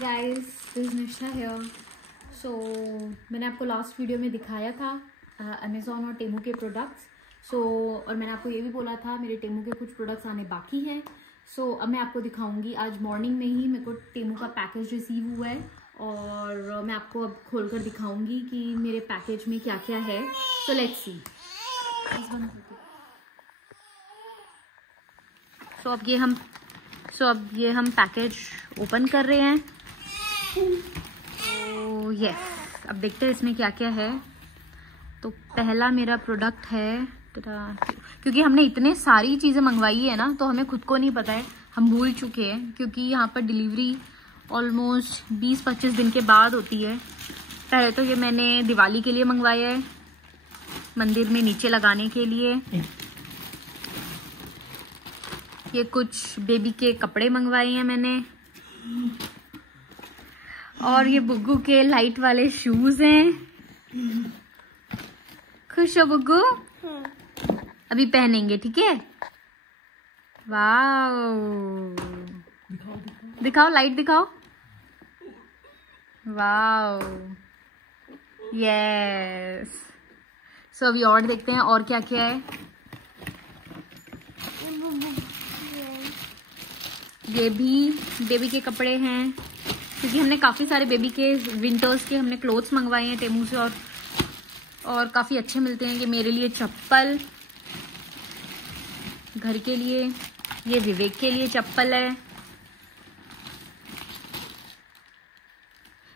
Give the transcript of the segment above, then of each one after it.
Guys, this is निष्ठा here. सो मैंने आपको लास्ट वीडियो में दिखाया था अमेज़ॉन और टेमू के प्रोडक्ट्स। और मैंने आपको ये भी बोला था मेरे टेमू के कुछ प्रोडक्ट्स आने बाकी हैं। अब मैं आपको दिखाऊंगी। आज मॉर्निंग में ही मेरे को टेमू का पैकेज रिसीव हुआ है और मैं आपको अब खोलकर दिखाऊंगी कि मेरे पैकेज में क्या क्या है। So let's see. अब ये हम पैकेज ओपन कर रहे हैं। तो यस, अब देखते हैं इसमें क्या क्या है। तो पहला मेरा प्रोडक्ट है, क्योंकि हमने इतने सारी चीज़ें मंगवाई है ना, तो हमें खुद को नहीं पता है, हम भूल चुके हैं। क्योंकि यहाँ पर डिलीवरी ऑलमोस्ट 20-25 दिन के बाद होती है। पहले तो ये मैंने दिवाली के लिए मंगवाया है, मंदिर में नीचे लगाने के लिए। ये कुछ बेबी के कपड़े मंगवाए हैं मैंने, और ये बुग्गू के लाइट वाले शूज हैं। खुश हो बुग्गू? अभी पहनेंगे, ठीक है? वाओ, दिखाओ लाइट दिखाओ। Wow, yes. अभी और देखते हैं और क्या क्या है। ये भी बेबी के कपड़े हैं, क्योंकि हमने काफ़ी सारे बेबी के विंटर्स के हमने क्लोथ्स मंगवाए हैं टेमू से, और काफ़ी अच्छे मिलते हैं। ये मेरे लिए चप्पल, घर के लिए। ये विवेक के लिए चप्पल है।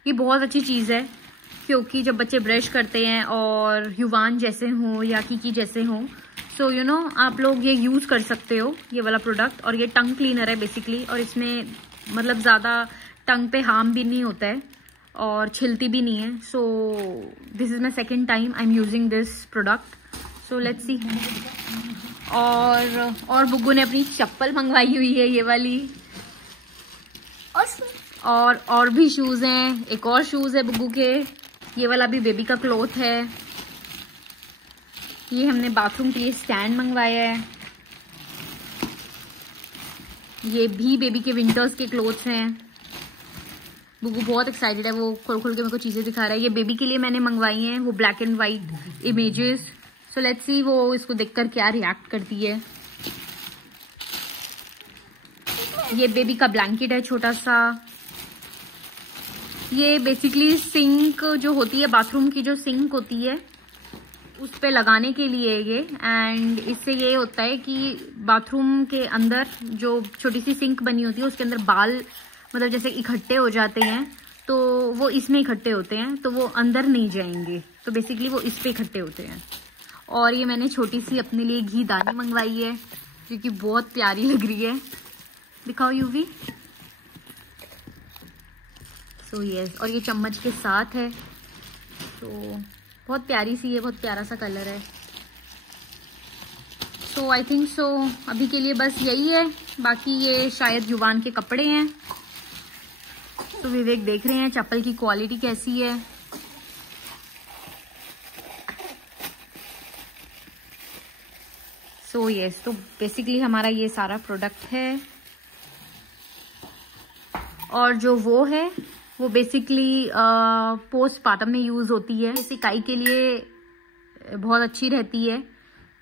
ये बहुत अच्छी चीज़ है, क्योंकि जब बच्चे ब्रश करते हैं और युवान जैसे हों या कीकी जैसे हों, सो यू नो आप लोग ये यूज़ कर सकते हो, ये वाला प्रोडक्ट। और ये टंग क्लीनर है बेसिकली, और इसमें मतलब ज़्यादा टंग पे हार्म भी नहीं होता है और छिलती भी नहीं है। So this is my second time I am using this product. So let's see. और बुग्गू ने अपनी चप्पल मंगवाई हुई है, ये वाली। और भी शूज़ हैं। एक और शूज़ है बुग्गू के, ये वाला भी बेबी का क्लॉथ है। ये हमने बाथरूम के लिए स्टैंड मंगवाया है। ये भी बेबी के विंटर्स के क्लोथ्स हैं। बुग्गू बहुत एक्साइटेड है, वो खोल खोल के मेरे को चीज़ें दिखा रहा है। ये बेबी के लिए मैंने मंगवाई हैं, वो black and white images. So let's see वो इसको देखकर क्या रिएक्ट करती है। ये बेबी का ब्लैंकेट है छोटा सा। ये बेसिकली सिंक जो होती है, बाथरूम की जो सिंक होती है, उस पे लगाने के लिए ये। एंड इससे ये होता है कि बाथरूम के अंदर जो छोटी सी सिंक बनी होती है, उसके अंदर बाल मतलब जैसे इकट्ठे हो जाते हैं, तो वो इसमें इकट्ठे होते हैं, तो वो अंदर नहीं जाएंगे। तो बेसिकली वो इस पे इकट्ठे होते हैं। और ये मैंने छोटी सी अपने लिए घी दानी मंगवाई है, जो कि बहुत प्यारी लग रही है। दिखाओ यूवी। सो यस, और ये चम्मच के साथ है। तो बहुत प्यारी सी है, बहुत प्यारा सा कलर है। सो आई थिंक सो अभी के लिए बस यही है। बाकी ये शायद युवान के कपड़े हैं। तो विवेक देख रहे हैं चप्पल की क्वालिटी कैसी है। सो यस, तो बेसिकली हमारा ये सारा प्रोडक्ट है। और जो वो है वो बेसिकली पोस्टपार्टम में यूज़ होती है, सिकाई के लिए बहुत अच्छी रहती है।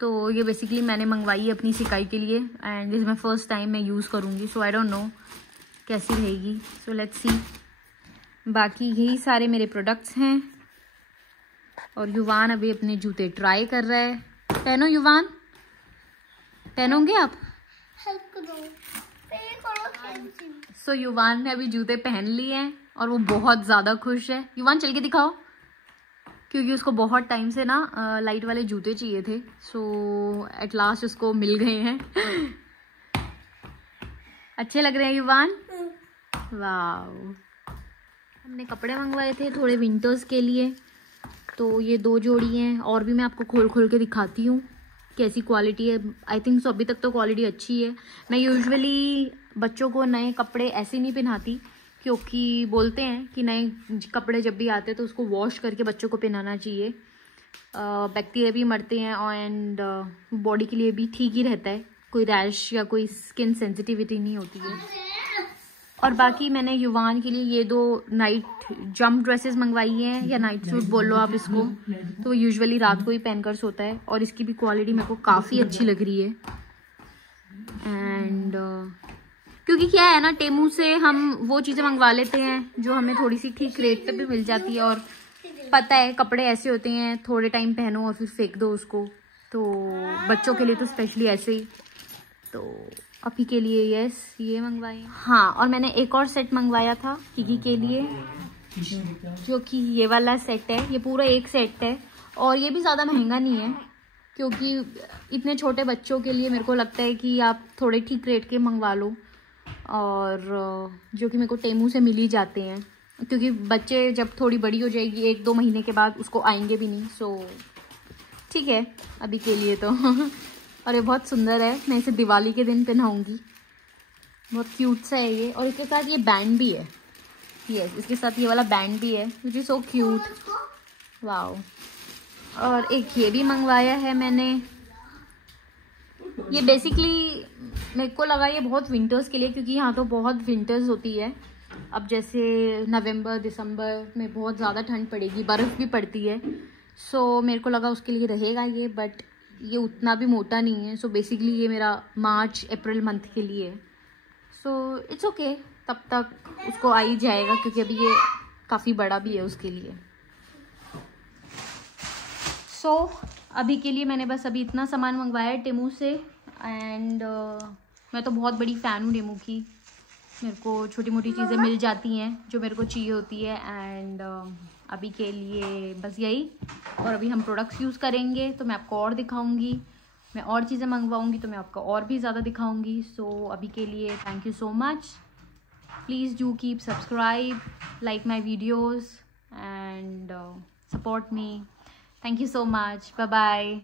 तो ये बेसिकली मैंने मंगवाई है अपनी सिकाई के लिए, and this my first time मैं यूज़ करूँगी। सो आई डोंट नो कैसी रहेगी। So let's see. बाकी यही सारे मेरे प्रोडक्ट्स हैं। और युवान अभी अपने जूते ट्राई कर रहा है। पहनो युवान, पहनोगे आप? सो युवान ने अभी जूते पहन लिए हैं और वो बहुत ज़्यादा खुश है। युवान चल के दिखाओ, क्योंकि उसको बहुत टाइम से ना लाइट वाले जूते चाहिए थे। सो एट लास्ट उसको मिल गए हैं। अच्छे लग रहे हैं युवान? वाओ। हमने कपड़े मंगवाए थे थोड़े विंटर्स के लिए, तो ये 2 जोड़ी हैं। और भी मैं आपको खोल खोल के दिखाती हूँ कैसी क्वालिटी है। आई थिंक सो अभी तक तो क्वालिटी अच्छी है। मैं यूजुअली बच्चों को नए कपड़े ऐसे नहीं पहनाती, क्योंकि बोलते हैं कि नए कपड़े जब भी आते हैं तो उसको वॉश करके बच्चों को पहनाना चाहिए। बैक्टीरिया भी मरते हैं, एंड बॉडी के लिए भी ठीक ही रहता है। कोई रैश या कोई स्किन सेंसिटिविटी नहीं होती है। और बाकी मैंने युवान के लिए ये 2 नाइट जंप ड्रेसेस मंगवाई हैं, या नाइट सूट बोल लो आप इसको। तो वो यूजुअली रात को ही पहनकर सोता है, और इसकी भी क्वालिटी मेरे को काफ़ी अच्छी लग रही है। एंड क्योंकि क्या है ना, टेमू से हम वो चीज़ें मंगवा लेते हैं जो हमें थोड़ी सी ठीक रेट पे भी मिल जाती है, और पता है कपड़े ऐसे होते हैं थोड़े टाइम पहनो और फिर फेंक दो उसको, तो बच्चों के लिए तो स्पेशली ऐसे ही। तो अभी के लिए यस ये मंगवाए। हाँ, और मैंने एक और सेट मंगवाया था किकी के लिए, जो कि ये वाला सेट है। ये पूरा एक सेट है, और ये भी ज़्यादा महंगा नहीं है, क्योंकि इतने छोटे बच्चों के लिए मेरे को लगता है कि आप थोड़े ठीक रेट के मंगवा लो, और जो कि मेरे को टेमू से मिल ही जाते हैं, क्योंकि बच्चे जब थोड़ी बड़ी हो जाएगी 1-2 महीने के बाद उसको आएंगे भी नहीं। सो ठीक है अभी के लिए तो और ये बहुत सुंदर है, मैं इसे दिवाली के दिन पहनाऊंगी। बहुत क्यूट सा है ये, और इसके साथ ये बैंड भी है। यस, इसके साथ ये वाला बैंड भी है, which is so cute. Wow. और एक ये भी मंगवाया है मैंने। ये बेसिकली मेरे को लगा ये बहुत विंटर्स के लिए, क्योंकि यहाँ तो बहुत विंटर्स होती है। अब जैसे नवंबर दिसंबर में बहुत ज़्यादा ठंड पड़ेगी, बर्फ़ भी पड़ती है। सो मेरे को लगा उसके लिए रहेगा ये, बट ये उतना भी मोटा नहीं है। सो बेसिकली ये मेरा मार्च अप्रैल मंथ के लिए है। सो इट्स ओके, तब तक उसको आ ही जाएगा, क्योंकि अभी ये काफ़ी बड़ा भी है उसके लिए। सो अभी के लिए मैंने बस अभी इतना सामान मंगवाया है टेमू से। एंड मैं तो बहुत बड़ी फ़ैन हूँ टेमू की। मेरे को छोटी मोटी चीज़ें मिल जाती हैं जो मेरे को चाहिए होती है। एंड अभी के लिए बस यही। और अभी हम प्रोडक्ट्स यूज़ करेंगे तो मैं आपको और दिखाऊंगी, मैं और चीज़ें मंगवाऊंगी तो मैं आपको और भी ज़्यादा दिखाऊंगी। सो अभी के लिए thank you so much. Please do keep subscribe, like my videos and support me. Thank you so much. Bye bye.